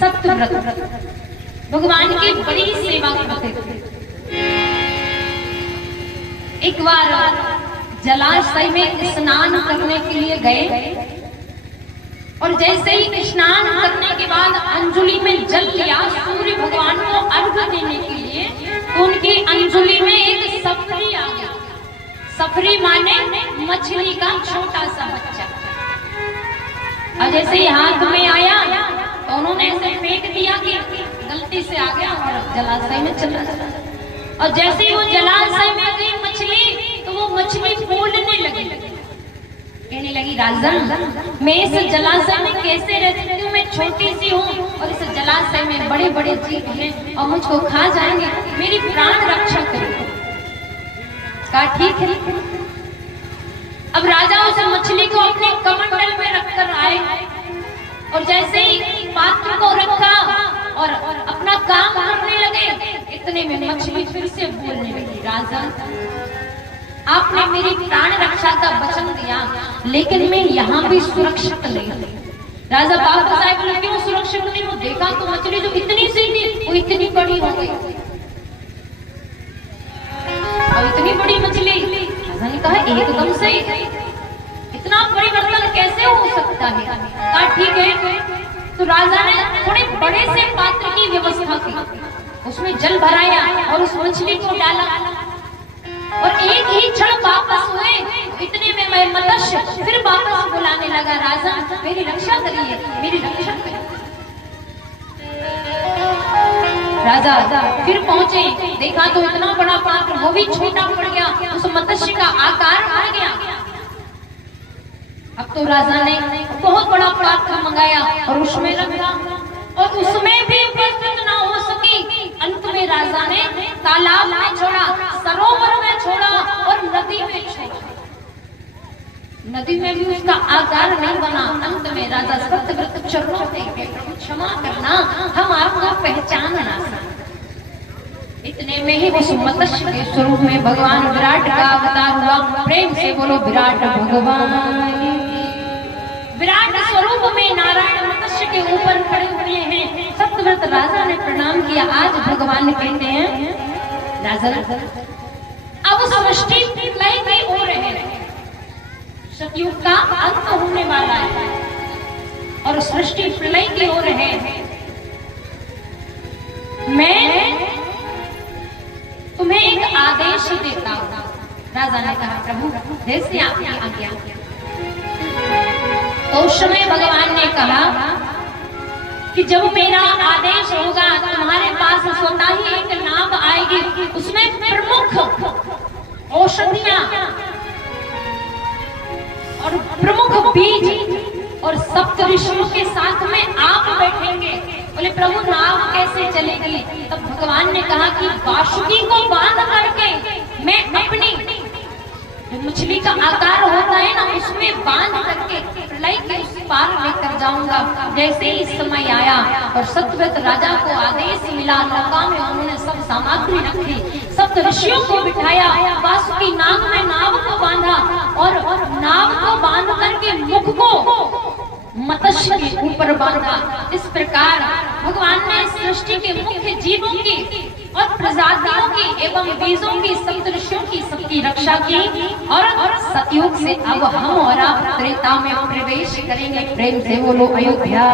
सत्यव्रत भगवान की बड़ी सेवा करते थे। एक बार जलाशय में स्नान करने के लिए गए और जैसे ही स्नान करने के बाद अंजुलि में जल लिया सूर्य भगवान को अर्घ्य देने के लिए, तो उनकी अंजुलि में एक सफरी आ गया। सफरी माने मछली का छोटा सा बच्चा। और जैसे ही हाथ में आया तो उन्होंने ऐसे फेंक दिया कि गलती से आ गया और जलाशय में चला गया। और जैसे ही वो जलाशय में गई मछली, तो वो मछली फूलने लगी, कहने लगी राजन, मैं इस जलाशय में कैसे रहती हूँ, मैं छोटी सी हूँ और इस जलाशय में बड़े बड़े जीव हैं और मुझको खा जाएंगे, मेरी प्राण रक्षा करो। कहा ठीक है। अब राजा उस मछली को अपने कमंडल में रखकर आए और जैसे ही पात्र को रखा और अपना काम करने लगे, इतने में मछली फिर से बोलने लगी, राजन आपने मेरी प्राण रक्षा का वचन दिया, लेकिन मैं यहाँ भी सुरक्षित नहीं। राजा बाबू साहब ने क्यों सुरक्षित नहीं? वो देखा तो मछली जो इतनी सी थी वो इतनी बड़ी हो गई। और इतनी बड़ी मछली, राजा ने कहा एकदम से इतना परिवर्तन कैसे हो सकता है? कहा ठीक है। तो राजा ने थोड़े बड़े से पात्र की व्यवस्था की, उसमें जल भराया और उस मछली को डाला और एक ही क्षण वापस हुए, इतने में मैं मत्स्य फिर वापस बुलाने लगा, राजा मेरी रक्षा करिए, मेरी रक्षा करिए। राजा फिर पहुंचे, देखा तो इतना बड़ा पात्र वो भी छोटा पड़ गया, उस मत्स्य का आकार बढ़ गया। अब तो राजा ने बहुत बड़ा पात्र मंगाया और उसमें रखा और उसमें भी उपस्थित न हो सकी। अंत में राजा ने तालाब में छोड़ा, सरोवर में छोड़ा और नदी में छोड़ा। नदी में भी उसका आकार नहीं बना। अंत में राजा सत्यव्रत चरणों में प्रभु क्षमा करना, हम आपको पहचान ना सके। इतने में ही उस मत्स्य के स्वरूप में भगवान विराट का अवतार हुआ। प्रेम से बोलो विराट भगवान। विराट स्वरूप में नारायण मत्स्य के ऊपर खड़े हुए हैं। सत्यव्रत राजा ने प्रणाम किया। आज भगवान कहते हैं राजा अब सृष्टि प्रलय की हो रहे हैं, सतयुग का अंत होने वाला है और सृष्टि प्रलय की हो रहे हैं। मैं तुम्हें एक आदेश देता हूं। राजा ने कहा प्रभु जैसे आपकी आज्ञा। तो उस समय भगवान ने कहा कि जब मेरा आदेश होगा तुम्हारे पास स्वतः ही एक नाव आएगी, उसमें प्रमुख औषधियां और प्रमुख बीज और सप्त ऋषियों के साथ में आप बैठेंगे। बोले प्रभु नाव कैसे चलेगी? तब भगवान ने कहा कि वासुकी को बांध करके मैं अपनी जो मछली का आकार होता है ना, उसमें बांध करके प्रलय के उस पार लेकर जाऊंगा। जैसे ही समय आया और सत्यव्रत राजा को आदेश मिला, नौका में उन्होंने सब सामग्री रखी, सप्त ऋषियों को बिठाया, वासुकी नाग में नाव को बांधा और नाव को बांध करके मुख को मत्स्य के ऊपर बांधा। इस प्रकार भगवान ने सृष्टि के मुख्य जीवों की और प्रजातियों की एवं बीजों की, सप्तऋषियों की सबकी रक्षा की और सतयुग से अब हम और आप त्रेता में प्रवेश करेंगे। प्रेम से बोलो अयोध्या।